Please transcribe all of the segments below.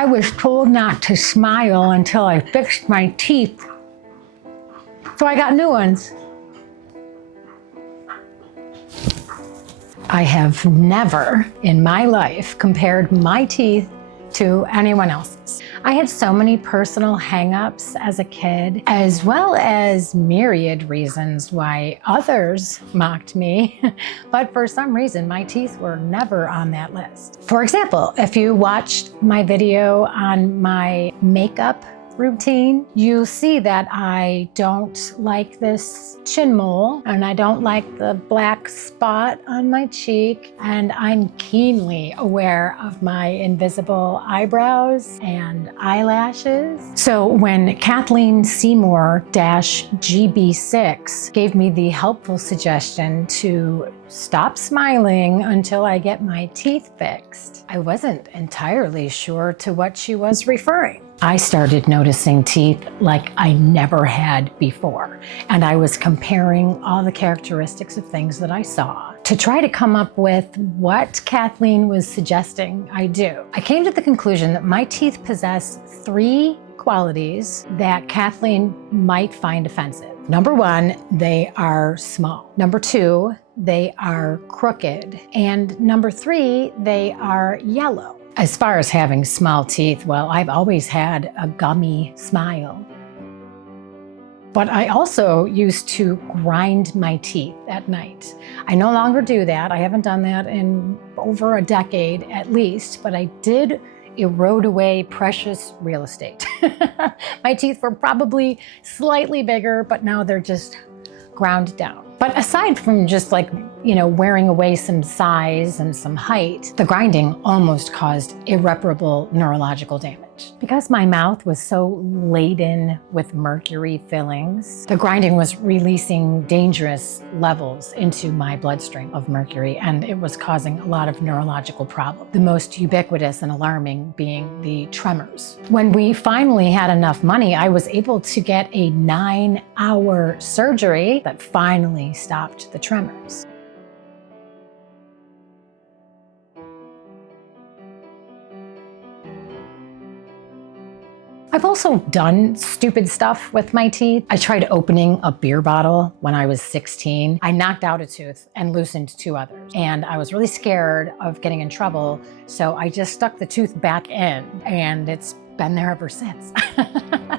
I was told not to smile until I fixed my teeth. So I got new ones. I have never in my life compared my teeth to anyone else's. I had so many personal hang-ups as a kid, as well as myriad reasons why others mocked me. But for some reason, my teeth were never on that list. For example, if you watched my video on my makeup routine, you see that I don't like this chin mole and I don't like the black spot on my cheek, and I'm keenly aware of my invisible eyebrows and eyelashes. So when Kathleen Seymour-GB6 gave me the helpful suggestion to stop smiling until I get my teeth fixed, I wasn't entirely sure to what she was referring. I started noticing teeth like I never had before, and I was comparing all the characteristics of things that I saw to try to come up with what Kathleen was suggesting I do. I came to the conclusion that my teeth possess 3 qualities that Kathleen might find offensive. Number 1, they are small. Number 2, they are crooked. And number 3, they are yellow. As far as having small teeth, well, I've always had a gummy smile. But I also used to grind my teeth at night. I no longer do that. I haven't done that in over a decade at least, but I did erode away precious real estate. My teeth were probably slightly bigger, but now they're just ground down. But aside from just wearing away some size and some height, the grinding almost caused irreparable neurological damage. Because my mouth was so laden with mercury fillings, the grinding was releasing dangerous levels into my bloodstream of mercury, and it was causing a lot of neurological problems. The most ubiquitous and alarming being the tremors. When we finally had enough money, I was able to get a 9-hour surgery that finally stopped the tremors. I've also done stupid stuff with my teeth. I tried opening a beer bottle when I was 16. I knocked out a tooth and loosened 2 others. And I was really scared of getting in trouble, so I just stuck the tooth back in, and it's been there ever since.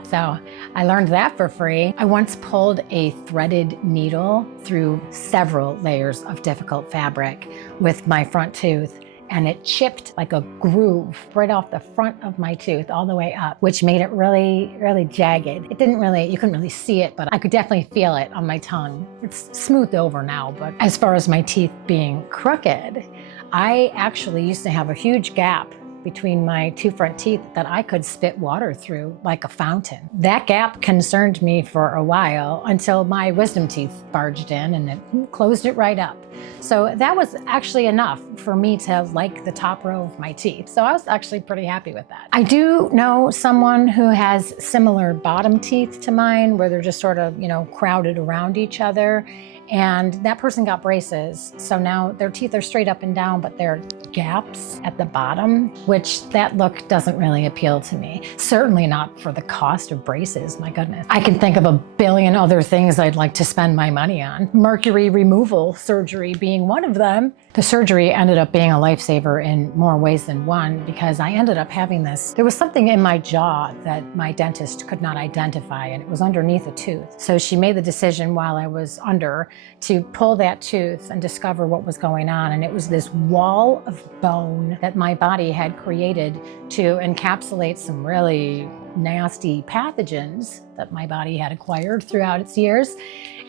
So I learned that for free. I once pulled a threaded needle through several layers of difficult fabric with my front tooth, and it chipped like a groove right off the front of my tooth all the way up, which made it really, really jagged. You couldn't really see it, but I could definitely feel it on my tongue. It's smoothed over now, but as far as my teeth being crooked, I actually used to have a huge gap between my 2 front teeth that I could spit water through like a fountain. That gap concerned me for a while until my wisdom teeth barged in and it closed it right up. So that was actually enough for me to like the top row of my teeth. So I was actually pretty happy with that. I do know someone who has similar bottom teeth to mine, where they're just sort of, crowded around each other. And that person got braces. So now their teeth are straight up and down, but there are gaps at the bottom, which that look doesn't really appeal to me. Certainly not for the cost of braces, my goodness. I can think of a billion other things I'd like to spend my money on. Mercury removal surgery being one of them. The surgery ended up being a lifesaver in more ways than one, because I ended up having there was something in my jaw that my dentist could not identify, and it was underneath a tooth. So she made the decision while I was under to pull that tooth and discover what was going on. And it was this wall of bone that my body had created to encapsulate some really nasty pathogens that my body had acquired throughout its years.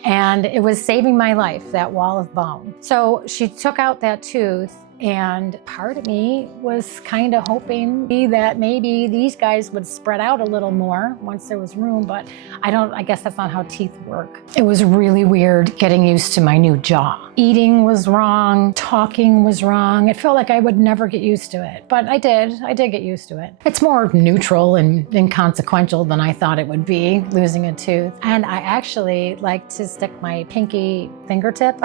And it was saving my life, that wall of bone. So she took out that tooth, and part of me was kind of hoping that maybe these guys would spread out a little more once there was room, but I guess that's not how teeth work. It was really weird getting used to my new jaw. Eating was wrong, talking was wrong. It felt like I would never get used to it, but I did get used to it. It's more neutral and inconsequential than I thought it would be, losing a tooth. And I actually like to stick my pinky fingertip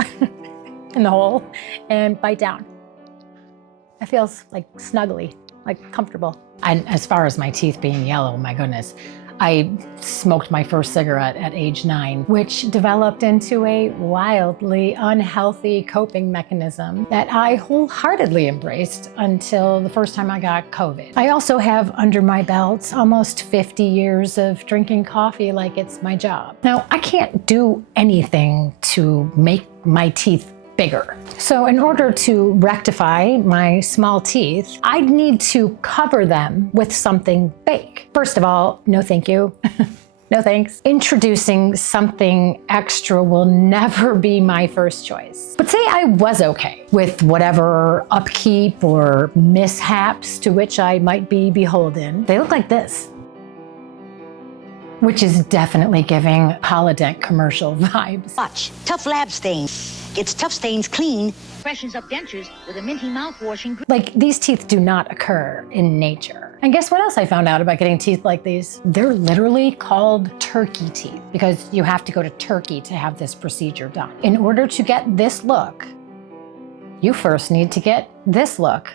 in the hole and bite down. It feels like snuggly, like comfortable. And as far as my teeth being yellow, my goodness, I smoked my first cigarette at age 9, which developed into a wildly unhealthy coping mechanism that I wholeheartedly embraced until the first time I got COVID. I also have under my belt almost 50 years of drinking coffee like it's my job. Now, I can't do anything to make my teeth bigger. So in order to rectify my small teeth, I'd need to cover them with something fake. First of all, no thank you. No thanks. Introducing something extra will never be my first choice. But say I was okay with whatever upkeep or mishaps to which I might be beholden. They look like this, which is definitely giving Polident commercial vibes. Watch, Tough Lab Stains. Gets tough stains clean, freshens up dentures with a minty mouthwash. Like, these teeth do not occur in nature. And guess what else I found out about getting teeth like these? They're literally called turkey teeth because you have to go to Turkey to have this procedure done. In order to get this look, you first need to get this look.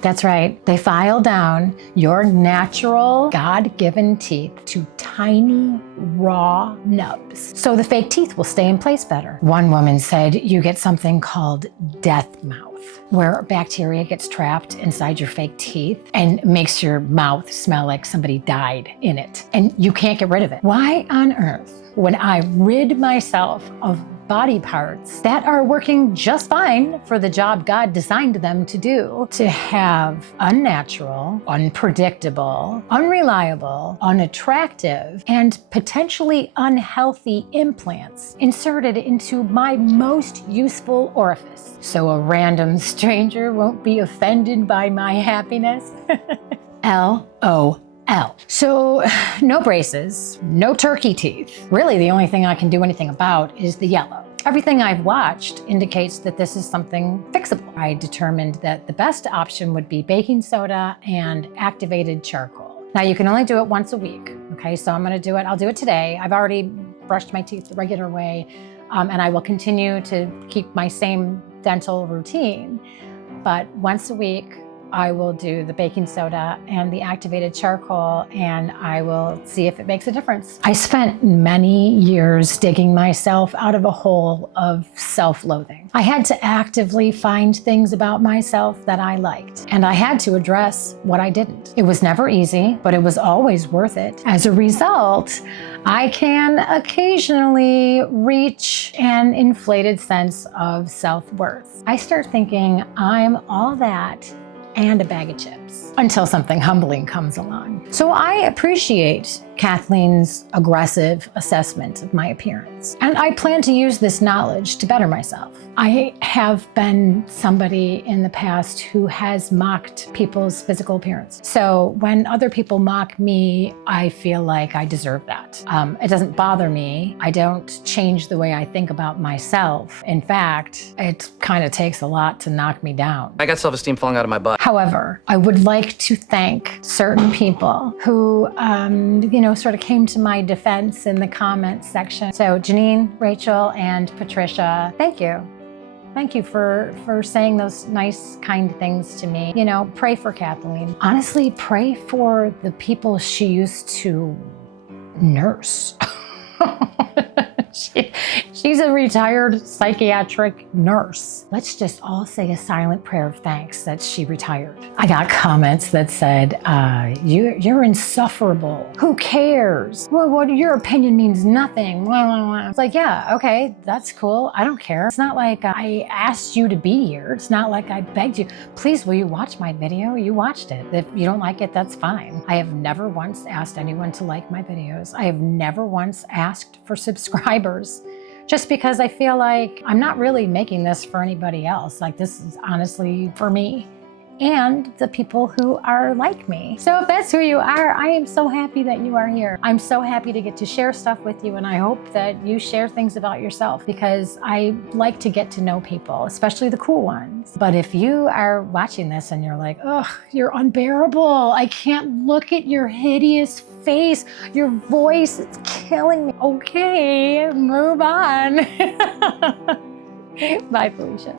That's right, they file down your natural, God-given teeth to tiny, raw nubs, so the fake teeth will stay in place better. One woman said you get something called death mouth, where bacteria gets trapped inside your fake teeth and makes your mouth smell like somebody died in it, and you can't get rid of it. Why on earth, when I rid myself of body parts that are working just fine for the job God designed them to do, to have unnatural, unpredictable, unreliable, unattractive, and potentially unhealthy implants inserted into my most useful orifice, so a random stranger won't be offended by my happiness? LOL. So no braces, no turkey teeth. Really, the only thing I can do anything about is the yellow. Everything I've watched indicates that this is something fixable. I determined that the best option would be baking soda and activated charcoal. Now, you can only do it once a week, okay? So I'm gonna do it, I'll do it today. I've already brushed my teeth the regular way, and I will continue to keep my same dental routine. But once a week, I will do the baking soda and the activated charcoal, and I will see if it makes a difference. I spent many years digging myself out of a hole of self-loathing. I had to actively find things about myself that I liked, and I had to address what I didn't. It was never easy, but it was always worth it. As a result, I can occasionally reach an inflated sense of self-worth. I start thinking I'm all that and a bag of chips until something humbling comes along. So I appreciate Kathleen's aggressive assessment of my appearance, and I plan to use this knowledge to better myself. I have been somebody in the past who has mocked people's physical appearance. So when other people mock me, I feel like I deserve that. It doesn't bother me. I don't change the way I think about myself. In fact, it kind of takes a lot to knock me down. I got self-esteem falling out of my butt. However, I would like to thank certain people who, sort of came to my defense in the comments section. So Janine, Rachel, and Patricia, thank you. Thank you for saying those nice, kind things to me. You know, pray for Kathleen. Honestly, pray for the people she used to nurse. She's a retired psychiatric nurse. Let's just all say a silent prayer of thanks that she retired. I got comments that said, you're insufferable. Who cares? Well, your opinion means nothing. It's like, yeah, okay, that's cool. I don't care. It's not like I asked you to be here. It's not like I begged you. Please, will you watch my video? You watched it. If you don't like it, that's fine. I have never once asked anyone to like my videos. I have never once asked for subscribers, just because I feel like I'm not really making this for anybody else. Like, this is honestly for me and the people who are like me. So if that's who you are, I am so happy that you are here. I'm so happy to get to share stuff with you, and I hope that you share things about yourself, because I like to get to know people, especially the cool ones. But if you are watching this and you're like, ugh, you're unbearable, I can't look at your hideous face, your voice, it's killing me. Okay, move on. Bye, Felicia.